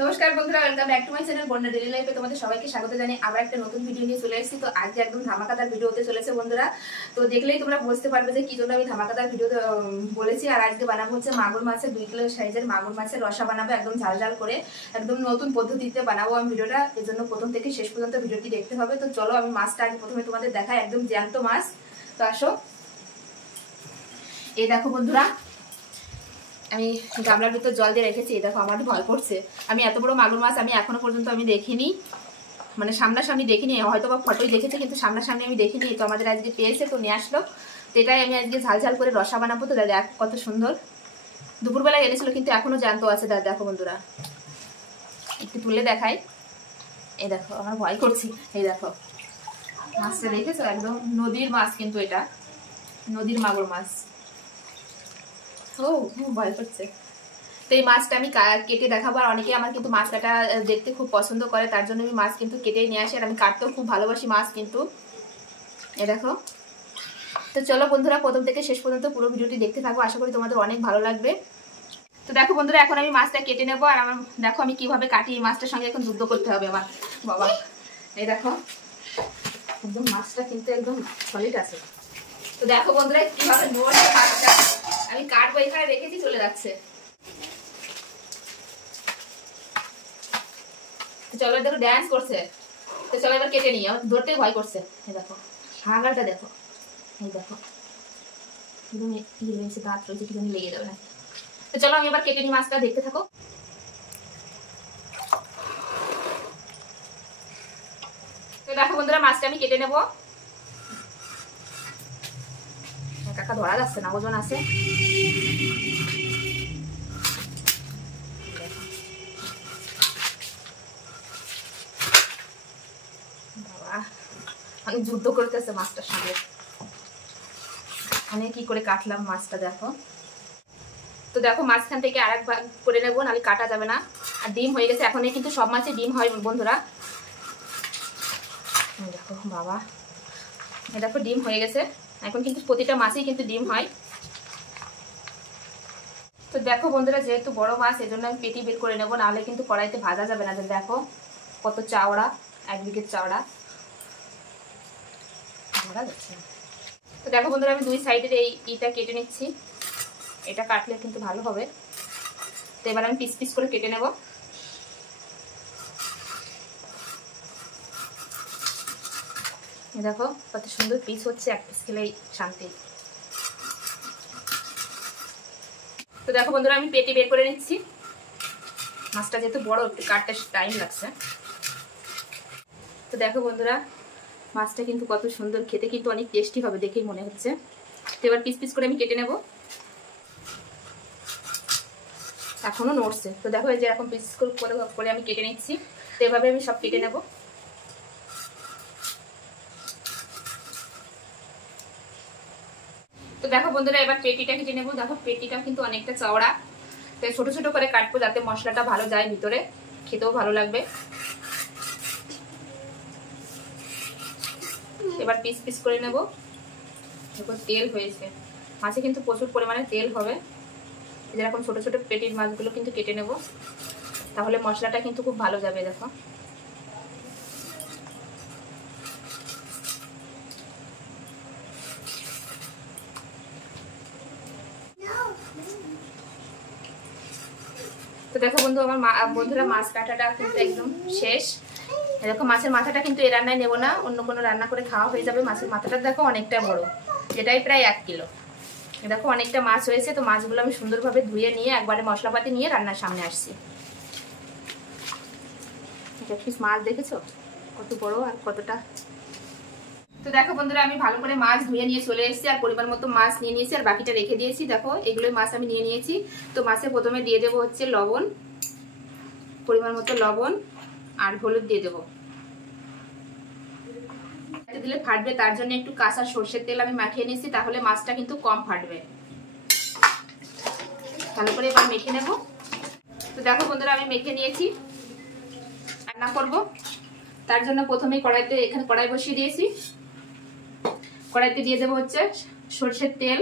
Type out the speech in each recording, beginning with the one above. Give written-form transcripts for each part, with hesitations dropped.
নমস্কার বন্ধুরা, welcome back to my channel বন্যা ডেইলি লাইফে। তোমাদের সবাইকে স্বাগত জানাই। আবার একটা নতুন ভিডিও নিয়ে চলে এসেছি। তো আজকে একদম ধামাকাদার ভিডিও হতে চলেছে বন্ধুরা। তো দেখলেই তোমরা বুঝতে পারবে যে কি জন্য আমি ধামাকাদার ভিডিও বলেছি। আর আজকে বানাবো হচ্ছে মাগুর মাছের 2 কিলো সাইজের মাগুর মাছের রসা বানাবো, একদম ঝাল ঝাল করে, একদম নতুন পদ্ধতিতে বানাবো আমি ভিডিওটা। এর জন্য প্রথম থেকে শেষ পর্যন্ত ভিডিওটি দেখতে হবে। তো চলো আমি মাছটা আগে প্রথমে তোমাদের দেখাই, একদম জ্যান্ত মাছ। তো আসো, এই দেখো বন্ধুরা, আমি গামলার ভিতর জল দিয়ে রেখেছি। দেখো আমার ভয় করছে, আমি এত বড় মাগুর মাছ আমি এখনো পর্যন্ত আমি দেখিনি, মানে সামনাসামনি দেখিনি, হয়তো বা ফটোই দেখেছি কিন্তু সামনাসামনি আমি দেখিনি। তো আমাদের আজকে পেয়েছে, তো নিয়ে আসলো। তো এটাই আমি আজকে ঝাল ঝাল করে রসা বানাবো। তো দেখ কত সুন্দর, দুপুরবেলা এনেছিল কিন্তু এখনো জ্যান্ত আছে। দেখো বন্ধুরা, একটু তুলে দেখাই। এই দেখো, আমার ভয় করছি। এই দেখো মাছটা দেখেছো, একদম নদীর মাছ, কিন্তু এটা নদীর মাগুর মাছ। ও ভয় করছে। তো এই মাছটা আমি কেটে দেখাবো। আর অনেকে আমার কিন্তু মাছ কাটা দেখতে খুব পছন্দ করে, তার জন্য আমি মাছ কিন্তু কেটেই নিয়ে আসি। আর আমি কাটতেও খুব ভালোবাসি মাছ কিন্তু। এ দেখো। তো চলো বন্ধুরা, প্রথম থেকে শেষ পর্যন্ত পুরো ভিডিওটি দেখতে থাকো, আশা করি তোমাদের অনেক ভালো লাগবে। তো দেখো বন্ধুরা, এখন আমি মাছটা কেটে নেবো। আর আমার দেখো আমি কিভাবে কাটি, এই মাছটার সঙ্গে এখন যুদ্ধ করতে হবে আমার। বাবা, এই দেখো একদম মাছটা কিন্তু একদম সলিড আছে। তো দেখো বন্ধুরা কিভাবে নড়ছে মাছটা, আমি কাটবো, এখানে রেখেছি, চলে যাচ্ছে। চলো, দেখো ড্যান্স করছে। তো চলো এবার কেটে নিই, আমার ধরতেই ভয় করছে। এই দেখো হাঙালটা দেখো, এই দেখো একদম ইয়ে রয়েছে, দাঁত রয়েছে, কি জানি লেগে যাবে না। তো চলো আমি এবার কেটে নিই মাছটা, দেখতে থাকো। তো দেখো বন্ধুরা, মাছটা আমি কেটে নেবো। কাকা ধরা যাচ্ছে না, ওজন আছে। বাবা, আমি যুদ্ধ করতেছে মাছটার সঙ্গে। আমি কি করে কাটলাম মাছটা দেখো। তো দেখো মাঝখান থেকে আর এক ভাগ করে নেবো, নাহলে কাটা যাবে না। আর ডিম হয়ে গেছে, এখন কিন্তু সব মাছে ডিম হয় বন্ধুরা। দেখো বাবা, দেখো ডিম হয়ে গেছে, এখন কিন্তু প্রতিটা মাছেই কিন্তু ডিম হয়। তো দেখো বন্ধুরা, যেহেতু বড় মাছ এজন্য আমি পেটি বের করে নেবো, নাহলে কিন্তু কড়াইতে ভাজা যাবে না। দেখো কত চাওড়া, 1 বিঘের চাওড়া। ভাজা যাচ্ছে। তো দেখো বন্ধুরা, আমি 2 সাইডের এই ইটা কেটে নিচ্ছি, এটা কাটলে কিন্তু ভালো হবে। তো এবার আমি পিস পিস করে কেটে নেব। দেখো কত সুন্দর পিস হচ্ছে, এক পিস খেলেই শান্তি। তো দেখো বন্ধুরা, আমি পেটি বের করে নিচ্ছি। মাছটা যেহেতু বড়, একটু কাটতে টাইম লাগছে। তো দেখো বন্ধুরা, মাছটা কিন্তু কত সুন্দর, খেতে কিন্তু অনেক টেস্টি হবে দেখেই মনে হচ্ছে। তো এবার পিস পিস করে আমি কেটে নেব। এখনো নড়ছে। তো দেখো এই যে এরকম পিস করে আমি কেটে নিচ্ছি। তো এভাবে আমি সব কেটে নেব। তো দেখো বন্ধুরা, এবার পেটিটা কেটে নেবো। দেখো পেটিটা কিন্তু অনেকটা চওড়া, তো ছোট ছোট করে কাটবো যাতে মশলাটা ভালো যায় ভিতরে, খেতেও ভালো লাগবে। এবার পিস পিস করে নেব। দেখো তেল হয়েছে, মাছে কিন্তু প্রচুর পরিমাণে তেল হবে। যেরকম ছোট ছোট পেটির মাছগুলো কিন্তু কেটে নেব, তাহলে মশলাটা কিন্তু খুব ভালো যাবে। দেখো তো দেখো বন্ধুরা মাছ কাটাটা কিন্তু একদম শেষ। দেখো মাছের মাথাটা কিন্তু এই রান্নায় নেবো না, অন্য কোনো রান্না করে খাওয়া হয়ে যাবে। মাছের মাথাটা দেখো অনেকটা বড়, এটাই প্রায় 1 কিলো। দেখো অনেকটা মাছ হয়েছে। তো মাছগুলো আমি সুন্দরভাবে ধুয়ে নিয়ে একবারে মশলাপাতি নিয়ে রান্নার সামনে আসছি। এটা পিস মাছ দেখেছো কত বড় আর কতটা। তো দেখো বন্ধুরা, আমি ভালো করে মাছ ধুয়ে নিয়ে চলে এসেছি, আর পরিমাণ মতো মাছ নিয়ে নিয়েছি, আর বাকিটা রেখে দিয়েছি। দেখো এগুলোই মাছ আমি নিয়ে নিয়েছি। তো মাছে প্রথমে দিয়ে দেবো হচ্ছে লবণ, পরিমাণ মতো লবণ, আর হলুদ দিয়ে দেবো। দিলে ফাটবে, তার জন্য একটু কাঁচা সর্ষের তেল আমি মাখিয়ে নিয়েছি, তাহলে মাছটা কিন্তু কম ফাটবে। ভালো করে এবার মেখে নেব। তো দেখো বন্ধুরা, আমি মেখে নিয়েছি। রান্না করব, তার জন্য প্রথমেই এখানে কড়াই বসিয়ে দিয়েছি। কড়াইতে দিয়ে দেবো হচ্ছে সর্ষের তেল,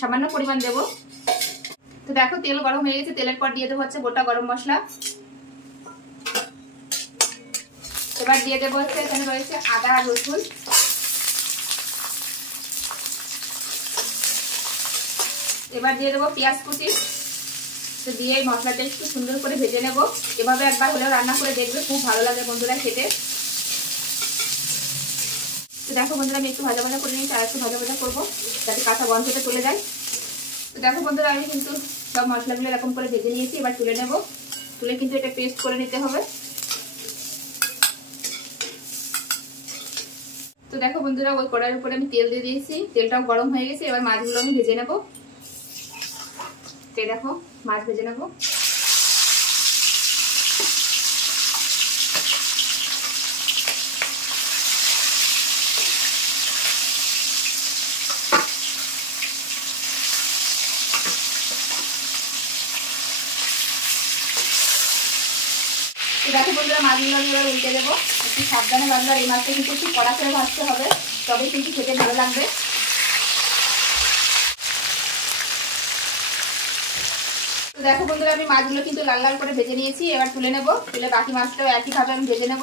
সামান্য পরিমাণ দেব। তো দেখো তেল গরম হয়ে গেছে, তেলের পর দিয়ে দেবো হচ্ছে গোটা গরম মশলা, এবার দিয়ে দেবো হচ্ছে এখানে রয়েছে আদা আর রসুন। এবার দিয়ে দেবো পেঁয়াজ কুচি। তো দিয়ে এই মশলাটা একটু সুন্দর করে ভেজে নেব। এভাবে একবার হলেও রান্না করে দেখবে, খুব ভালো লাগে বন্ধুরা খেতে। তো দেখো বন্ধুরা আমি একটু ভাজা ভাজা করে নিয়েছি, আর একটু ভাজা ভাজা করবো যাতে কাঁচা গন্ধটা চলে যায়। তো দেখো বন্ধুরা আমি কিন্তু সব মশলাগুলো এরকম করে ভেজে নিয়েছি। এবার তুলে নেব, তুলে কিন্তু এটা পেস্ট করে নিতে হবে। তো দেখো বন্ধুরা ওই কড়াইয়ের উপরে আমি তেল দিয়ে দিয়েছি, তেলটাও গরম হয়ে গেছে। এবার মাছগুলো আমি ভেজে নেব। তো দেখো মাছ ভেজে নেব। দেখো বন্ধুরা মাছগুলো আমি এবার উল্টে দেবো। একটু সাবধানে ভাজবো, আর এই মাছটা কিন্তু একটু কড়া করে ভাজতে হবে, তবেই কিন্তু খেতে ভালো লাগবে। তো দেখো বন্ধুরা আমি মাছগুলো কিন্তু লাল লাল করে ভেজে নিয়েছি। এবার তুলে নেব, তুলে বাকি মাছটাও একইভাবে আমি ভেজে নেব।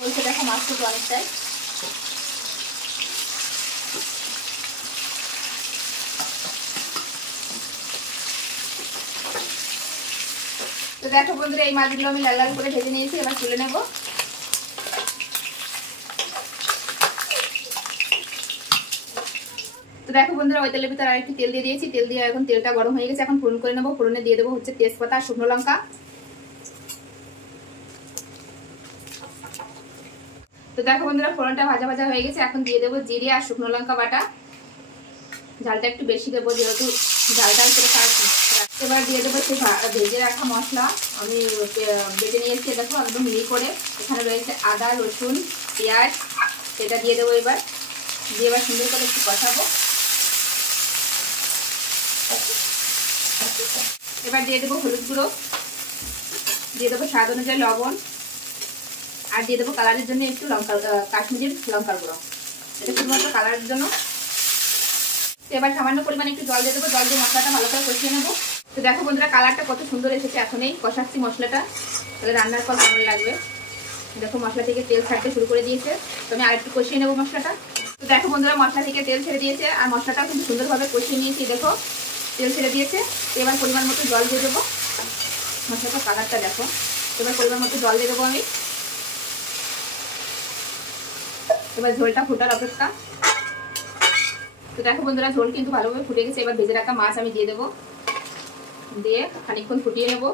বলছে দেখো মাছ কিন্তু অনেকটাই। তো দেখো বন্ধুরা এই মাছগুলো আমি লাল লাল করে ভেজে নিয়েছি। এবার তুলে নেব। তো দেখো বন্ধুরা ওই তেলের ভিতরে আরেকটু তেল দিয়ে দিয়েছি। তেল দিয়ে এখন তেলটা গরম হয়ে গেছে। এখন ফোড়ন করে নেবো। ফোড়নে দিয়ে দেবো হচ্ছে তেজপাতা আর শুকনো লঙ্কা। তো দেখো বন্ধুরা ফোড়নটা ভাজা ভাজা হয়ে গেছে। এখন দিয়ে দেবো জিরে আর শুকনো লঙ্কা বাটা। ঝালটা একটু বেশি দেবো যেহেতু ঝালটা করে খাচ্ছি। এবার দিয়ে দেবো সেই ভেজে রাখা মশলা আমি বেটে নিয়েছি। দেখো একদম মিহি করে। এখানে রয়েছে আদা রসুন পেঁয়াজ, সেটা দিয়ে দেবো। এবার দিয়ে এবার সুন্দর করে একটু কষাবো। এবার দিয়ে দেবো হলুদ গুঁড়ো, দিয়ে দেবো স্বাদ অনুযায়ী লবণ, আর দিয়ে দেবো কালারের জন্য একটু লঙ্কা কাশ্মীরি লঙ্কার গুঁড়ো, এটা শুধুমাত্র কালারের জন্য। এবার সামান্য পরিমাণে একটু জল দিয়ে দেবো। জল দিয়ে মশলাটা ভালো করে কষিয়ে নেবো। তো দেখো বন্ধুরা কালারটা কত সুন্দর এসেছে। এখনই কষাচ্ছি মশলাটা, তাহলে রান্নার পর কেমন লাগবে। দেখো মশলা থেকে তেল ছাড়তে শুরু করে দিয়েছে। তো আমি আরেকটু কষিয়ে নেবো মশলাটা। তো দেখো বন্ধুরা মশলা থেকে তেল ছেড়ে দিয়েছে, আর মশলাটাও কিন্তু সুন্দরভাবে কষিয়ে নিয়েছি। দেখো তেল ছেড়ে দিয়েছে। এবার পরিমাণ মতো জল দিয়ে দেবো। মশলাটা কালারটা দেখো। এবার পরিমাণ মতো জল দিয়ে দেবো আমি। এবার ঝোলটা ফোটার অপেক্ষা। তো দেখো বন্ধুরা ঝোল কিন্তু ভালোভাবে ফুটে গেছে। এবার ভেজে রাখা মাছ আমি দিয়ে দেবো, দিয়ে খানিকক্ষণ ফুটিয়ে নেব।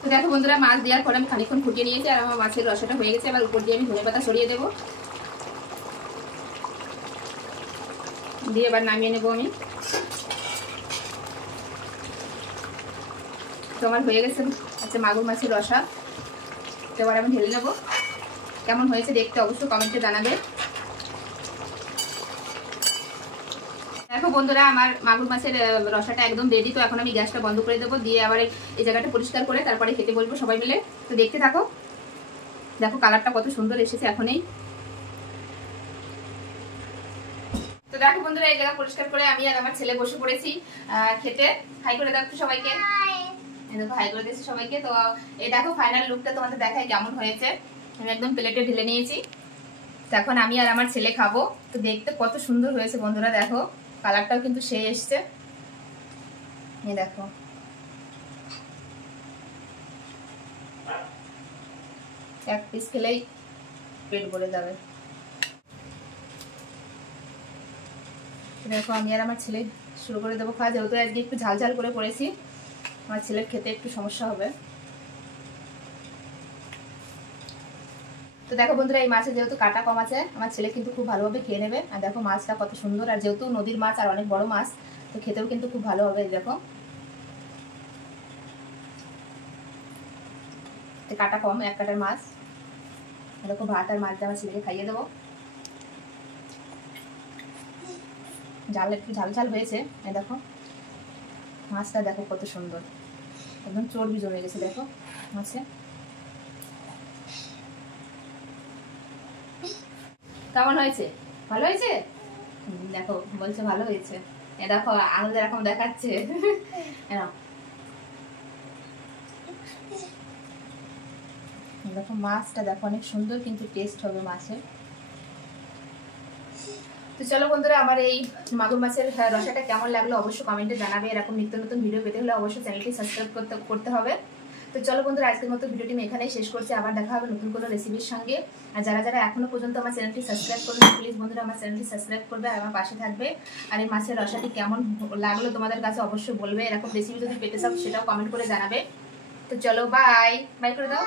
তো দেখো বন্ধুরা মাছ দেওয়ার পরে আমি খানিকক্ষণ ফুটিয়ে নিয়েছি, আর আমার মাছের রসাটা হয়ে গেছে। এবার উপর দিয়ে আমি ধনেপাতা ছড়িয়ে দেবো, দিয়ে এবার নামিয়ে নেবো আমি। তো আমার হয়ে গেছে আচ্ছা মাগুর মাছের রসা। তো এবার আমি ঢেলে নেবো। কেমন হয়েছে দেখতে অবশ্যই কমেন্টে জানাবে। দেখো বন্ধুরা আমার মাগুর মাছের রসাটা একদম রেডি। তো এখন আমি গ্যাসটা বন্ধ করে দেবো, দিয়ে আবার এই জায়গাটা পরিষ্কার করে তারপরে খেতে বলবো সবাই মিলে। তো দেখতে থাকো। দেখো কালারটা কত সুন্দর এসেছে এখনই। তো দেখো বন্ধুরা এই জায়গা পরিষ্কার করে আমি আর আমার ছেলে বসে পড়েছি খেতে। হাই করে দেখো সবাইকে। দেখো হাই করে দিয়েছি সবাইকে। তো এই দেখো ফাইনাল লুকটা তোমাদের দেখায় কেমন হয়েছে। আমি একদম প্লেটে ঢেলে নিয়েছি। তো এখন আমি আর আমার ছেলে খাবো। তো দেখতে কত সুন্দর হয়েছে বন্ধুরা। দেখো কালারটাও কিন্তু সেই এসছে। এই দেখো এক পিস খেলেই পেট ভরে যাবে। দেখো আমি আর আমার ছেলে শুরু করে দেবো খাওয়া, যেহেতু আজকে একটু ঝাল ঝাল করে করেছি। আমার ছেলের খেতে একটু সমস্যা হবে। তো দেখো বন্ধুরা এই মাছে যেহেতু কাটা কম আছে, আমার ছেলে কিন্তু খুব ভালোভাবে খেয়ে নেবে। আর দেখো মাছটা কত সুন্দর, আর যেহেতু নদীর মাছ আর অনেক বড় মাছ, তো খেতেও কিন্তু খুব ভালো হবে। দেখো কাটা কম, এক কাটার মাছ। দেখো ভাত আর মাছটা আমার ছেলেকে খাইয়ে দেবো। ঝাল একটু ঝাল ঝাল হয়েছে। দেখো মাছটা দেখো কত সুন্দর, একদম চর্বি জমে গেছে দেখো মাছে। কেমন হয়েছে? ভালো হয়েছে? দেখো বলছে ভালো হয়েছে। এ দেখো আনন্দ এরকম দেখাচ্ছে। দেখো মাছটা দেখো অনেক সুন্দর কিন্তু টেস্ট হবে মাছের। তো চলো বন্ধুরা, আমার এই মাগুর মাছের রসাটা কেমন লাগলো অবশ্যই কমেন্টে জানাবে। এরকম নিত্য নতুন ভিডিও পেতে হলে অবশ্যই চ্যানেলটি সাবস্ক্রাইব করতে হবে। তো চলো বন্ধুরা, আজকের মতো ভিডিওটি আমি এখানেই শেষ করছি। আবার দেখা হবে নতুন কোনো রেসিপির সঙ্গে। আর যারা যারা এখনো পর্যন্ত আমার চ্যানেলটি সাবস্ক্রাইব করবে, প্লিজ বন্ধুরা আমার চ্যানেলটি সাবস্ক্রাইব করবে আর আমার পাশে থাকবে। আর এই মাছের রসাটি কেমন লাগলো তোমাদের কাছে অবশ্যই বলবে। এরকম রেসিপি যদি পেতে চাও সেটাও কমেন্ট করে জানাবে। তো চলো বাই বাই করে দাও।